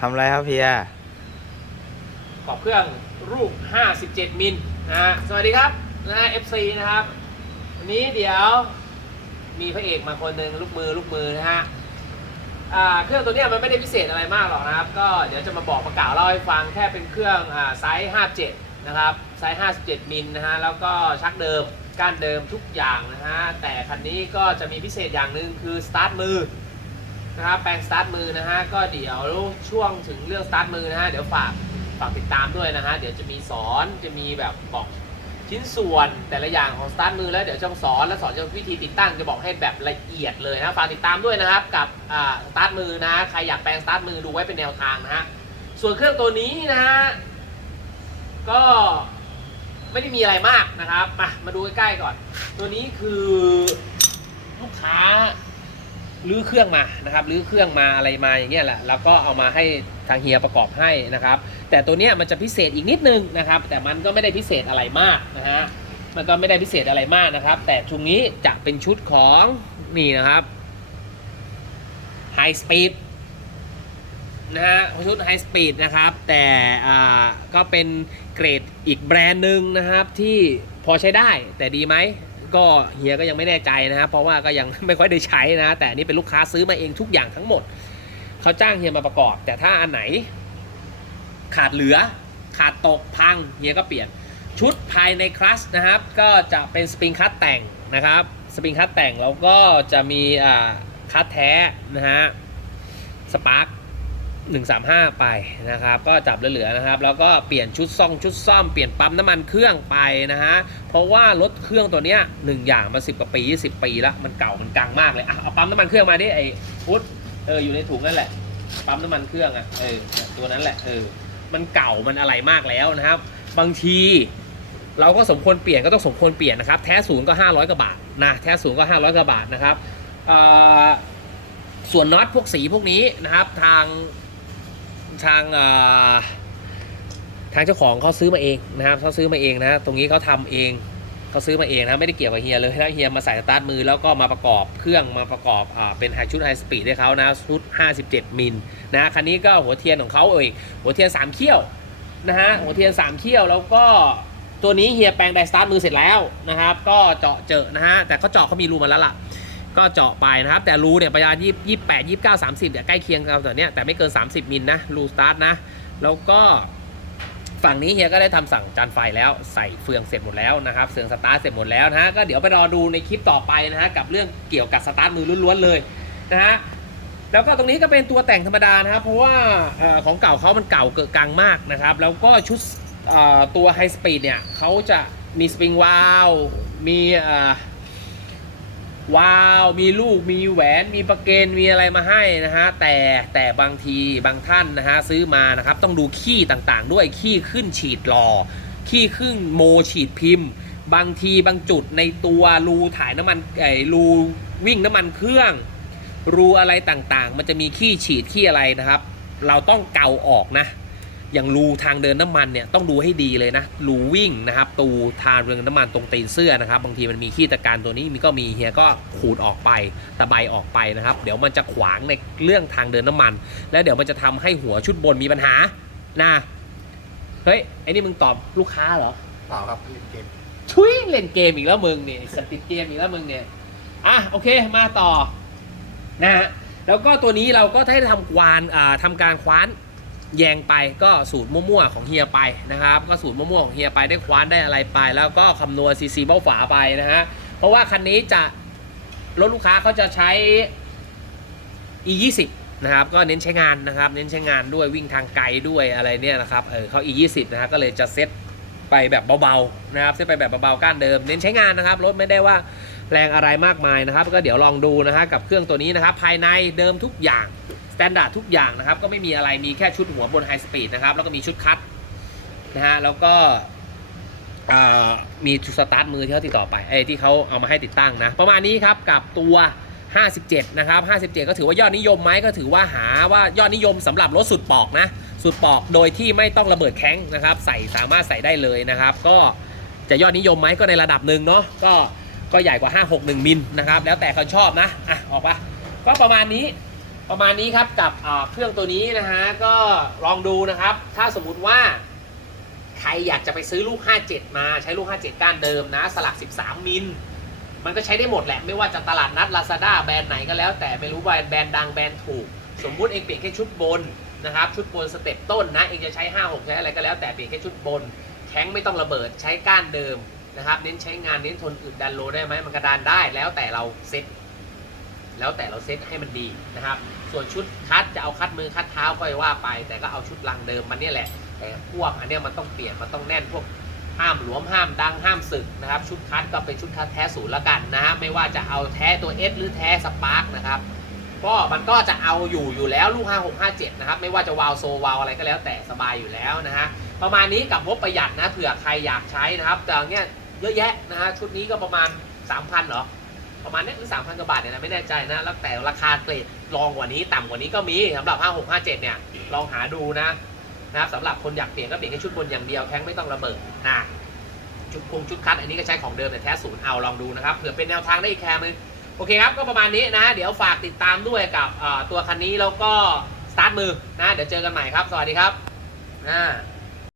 ทำอะไรครับเฮียขอบเครื่องรูป 57 มิลนะฮะสวัสดีครับนะ FC นะครับ วันนี้เดี๋ยวมีพระเอกมาคนหนึ่งลูกมือลูกมือนะฮะอ่าเครื่องตัวเนี้ยมันไม่ได้พิเศษอะไรมากหรอกนะครับ ก็เดี๋ยวจะมาบอกประกาวเล่าให้ฟังแค่เป็นเครื่องอ่าไซส์ 57 นะครับไซส์ 57 มิลนะฮะแล้วก็ชักเดิมก้านเดิมทุกอย่างนะฮะแต่คันนี้ก็จะมีพิเศษอย่างหนึ่งคือสตาร์ทมือ นะครับแปลงสตาร์ทมือนะฮะก็เดี๋ยวช่วงถึงเรื่องสตาร์ทมือนะฮะเดี๋ยวฝากฝากติดตามด้วยนะฮะเดี๋ยวจะมีสอนจะมีแบบบอกชิ้นส่วนแต่ละอย่างของสตาร์ทมือแล้วเดี๋ยวจะสอนและสอนจะวิธีติดตั้งจะบอกให้แบบละเอียดเลยนะฝากติดตามด้วยนะครับกับสตาร์ทมือนะใครอยากแปลงสตาร์ทมือดูไว้เป็นแนวทางนะฮะส่วนเครื่องตัวนี้นะฮะก็ไม่ได้มีอะไรมากนะครับมามาดูใกล้ๆก่อน ตัวนี้คือลูกค้า รื้อเครื่องมานะครับรื้อเครื่องมาอะไรมาอย่างเงี้ยแหละแล้วก็เอามาให้ทางเฮียประกอบให้นะครับ แต่ตัวเนี้ยมันจะพิเศษอีกนิดนึงนะครับ แต่มันก็ไม่ได้พิเศษอะไรมากนะฮะมันก็ไม่ได้พิเศษอะไรมากนะครับ แต่ชุดนี้จะเป็นชุดของนี่นะครับ High Speed นะฮะชุด High Speed นะครับ แต่อ่าก็เป็นเกรดอีกแบรนด์หนึ่งนะครับที่พอใช้ได้แต่ดีไหม ก็เฮียก็ยังไม่แน่ใจนะครับเพราะว่าก็ยังไม่ค่อยได้ใช้นะ แต่นนี่เป็นลูกค้าซื้อมาเองทุกอย่างทั้งหมด เขาจ้างเฮียมาประกอบ แต่ถ้าอันไหน ขาดเหลือ ขาดตกพังเฮียก็เปลี่ยน ชุดภายในคลัสนะครับ ก็จะเป็นสปริงคัตแต่งนะครับสปริงคัตแต่งแล้วก็จะมีอ่าคัตแท้นะฮะสปาร์ค 135 ไปนะครับ ก็จับเหลือๆนะครับ แล้วก็เปลี่ยนชุดซ่องชุดซ่อมเปลี่ยนปั๊มน้ำมันเครื่องไปนะฮะ เพราะว่ารถเครื่องตัวเนี้ยหนึ่งอย่างมาสิบกว่าปี20 ปีแล้วมันเก่ามันกังมากเลยอะเอาปั๊มน้ำมันเครื่องมาดิไอ้พุทธเอออยู่ในถุงนั่นแหละปั๊มน้ำมันเครื่องอะเออตัวนั้นแหละเออมันเก่ามันอะไรมากแล้วนะครับ บางทีเราก็สมควรเปลี่ยนก็ต้องสมควรเปลี่ยนนะครับ แท้ศูนย์ก็ 500กว่าบาทนะแท้ศูนย์ก็ 500กว่าบาทนะครับส่วนน็อตพวกสีพวกนี้นะครับทาง ทางทางเจ้าของเขาซื้อมาเองนะครับเขาซื้อมาเองนะ ตรงนี้เขาทำเองเขาซื้อมาเองนะไม่ได้เกี่ยวกับเฮียเลยนะเฮียมาใส่สตาร์ทมือแล้วก็มาประกอบเครื่องมาประกอบอ่าเป็นไฮชุดไฮสปีดให้เขานะชุด 57 มิลนะคันนี้ก็หัวเทียนของเขาเองหัวเทียน 3 เขี้ยวนะฮะหัวเทียน 3 เขี้ยวแล้วก็ตัวนี้เฮียแปลงไดสตาร์ทมือเสร็จแล้วนะครับ ก็เจาะเจอะนะฮะแต่เขาเจาะเขามีรูมาแล้วล่ะ ก็เจาะไปนะครับ แต่รูเนี่ยประมาณยี่ยี่แปดยี่เก้าสามสิบเนี่ยใกล้เคียงกันแต่เนี้ยแต่ไม่เกิน 30มิลนะรูสตาร์ทนะ แล้วก็ฝั่งนี้เฮียก็ได้ทำสั่งจานไฟแล้วใส่เฟืองเสร็จหมดแล้วนะครับเฟืองสตาร์ทเสร็จหมดแล้วนะฮะก็เดี๋ยวไปรอดูในคลิปต่อไปนะฮะกับเรื่องเกี่ยวกับสตาร์ทมือล้วนๆเลยนะฮะแล้วก็ตรงนี้ก็เป็นตัวแต่งธรรมดานะครับ เพราะว่าอของเก่าเขามันเก่าเกิดกังมากนะครับ แล้วก็ชุดตัวไฮสปีดเนี่ยเขาจะมีสปริงวาลมีอ่อ ว้าว มีลูกมีแหวนมีประเกนมีอะไรมาให้นะฮะ แต่แต่บางทีบางท่านนะฮะซื้อมานะครับ ต้องดูขี้ต่างๆ ด้วยขี้ขึ้นฉีดหลอขี้ขึ้นโมฉีดพิมพ์ บางทีบางจุดในตัวรูถ่ายน้ำมันไอ้รูวิ่งน้ำมันเครื่อง รูอะไรต่างๆ มันจะมีขี้ฉีดขี้อะไรนะครับ เราต้องเกาออกนะ อย่างรูทางเดินน้ำมันเนี่ยต้องดูให้ดีเลยนะรูวิ่งนะครับตูทางเดินน้ำมันตรงตีนเสื้อนะครับ บางทีมันมีขี้ตะการตัวนี้มีก็มีเฮียก็ขูดออกไปตะไบออกไปนะครับ เดี๋ยวมันจะขวางในเรื่องทางเดินน้ำมัน แล้วเดี๋ยวมันจะทำให้หัวชุดบนมีปัญหานะเฮ้ยไอ้นี่มึงตอบลูกค้าเหรอเปล่าครับเล่นเกมชุยเล่นเกมอีกแล้วมึงเนี่ยสติดเกมอีกแล้วมึงเนี่ยอะโอเคมาต่อนะฮะแล้วก็ตัวนี้เราก็ได้ทำควานอ่าทำการคว้าน แยงไปก็สูตรมั่วๆของเฮียไปนะครับ ก็สูตรมั่วๆของเฮียไปได้คว้านได้อะไรไป แล้วก็คำนวณซีซีเบ้าฝาไปนะฮะเพราะว่าคันนี้จะรถลูกค้าเขาจะใช้ e 2 0นะครับก็เน้นใช้งานนะครับ เน้นใช้งานด้วยวิ่งทางไกลด้วยอะไรเนี่ยนะครับเออเขา e 2 0นะครับก็เลยจะเซ็ตไปแบบเบาๆนะครับเส้นไปแบบเบาๆก้านเดิม เน้นใช้งานนะครับรถไม่ได้ว่าแรงอะไรมากมายนะครับ ก็เดี๋ยวลองดูนะฮะกับเครื่องตัวนี้นะครับ ภายในเดิมทุกอย่าง แตนดาร์ดทุกอย่างนะครับ ก็ไม่มีอะไรมีแค่ชุดหัวบนไฮสปีดนะครับ แล้วก็มีชุดคัตนะฮะแล้วก็มีชุดสตาร์ทมือที่เขาติดต่อไปไอ้ที่เขาเอามาให้ติดตั้งนะ ประมาณนี้ครับกับตัว 57 นะครับ 57 ก็ถือว่ายอดนิยมไหมก็ถือว่าหาว่ายอดนิยมสำหรับรถสุดปอกนะ สุดปอกโดยที่ไม่ต้องระเบิดแข้งนะครับ ใส่สามารถใส่ได้เลยนะครับ ก็จะยอดนิยมไหมก็ในระดับหนึ่งเนาะก็ก็ใหญ่กว่า 561 มิลนะครับ แล้วแต่เขาชอบนะอะออกปะก็ประมาณนี้ ประมาณนี้ครับกับเครื่องตัวนี้นะฮะก็ลองดูนะครับ ถ้าสมมุติว่า ใครอยากจะไปซื้อลูก 57 มาใช้ลูก 57 ก้านเดิมนะ สลัก 13 มิล มันก็ใช้ได้หมดแหละ ไม่ว่าจะตลาดนัด Lazada แบรนด์ไหนก็แล้ว แต่ไม่รู้ว่าแบรนด์ดังแบรนด์ถูก สมมุติเองเปลี่ยนแค่ชุดบนนะครับ ชุดบนสเต็ปต้นนะ เองจะใช้ 5 6 ใช้อะไรก็แล้วแต่เปลี่ยนแค่ชุดบนแข้งไม่ต้องระเบิดใช้ก้านเดิมนะครับ เน้นใช้งานเน้นทนอึดดันโลได้ไหมมันกระดานได้แล้วแต่เราเซ็ตแล้วแต่เราเซ็ตให้มันดีนะครับ ส่วนชุดคัดจะเอาคัดมือคัดเท้าก็ว่าไป แต่ก็เอาชุดลังเดิมมันเนี่ยแหละแต่พวกอันเนี้ยมันต้องเปลี่ยนมันต้องแน่นพวกห้ามหลวมห้ามดังห้ามสึกนะครับชุดคัดก็เป็นชุดคัดแท้ศูนย์ละกันนะฮะไม่ว่าจะเอาแท้ตัว S หรือแท้สปาร์กนะครับก็มันก็จะเอาอยู่อยู่แล้วลูก 5657 นะครับ ไม่ว่าจะวาลโซวาลอะไรก็แล้วแต่สบายอยู่แล้วนะฮะประมาณนี้กับงบประหยัดนะเผื่อใครอยากใช้นะครับแต่เนี้ยเยอะแยะนะฮะชุดนี้ก็ประมาณ 3,000เหรอ ประมาณนี้ยหรือ3,000กว่าบาทเนี่ยนะไม่แน่ใจนะแล้วแต่ราคาเกรดรองกว่านี้ต่ำกว่านี้ก็มีสำหรับ 5657 เนี่ยลองหาดูนะนะครับสำหรับคนอยากเปลี่ยนก็เปลี่ยนแค่ชุดบนอย่างเดียวแข้งไม่ต้องระเบิดนะชุดคงชุดคัดอันนี้ก็ใช้ของเดิมแต่แท้ศูนย์เอาลองดูนะครับเผื่อเป็นแนวทางได้อีกแคมนึงโอเคครับก็ประมาณนี้นะเดี๋ยวฝากติดตามด้วยกับตัวคันนี้แล้วก็สตาร์ทมือนะเดี๋ยวเจอกันใหม่ครับ สวัสดีครับอ่า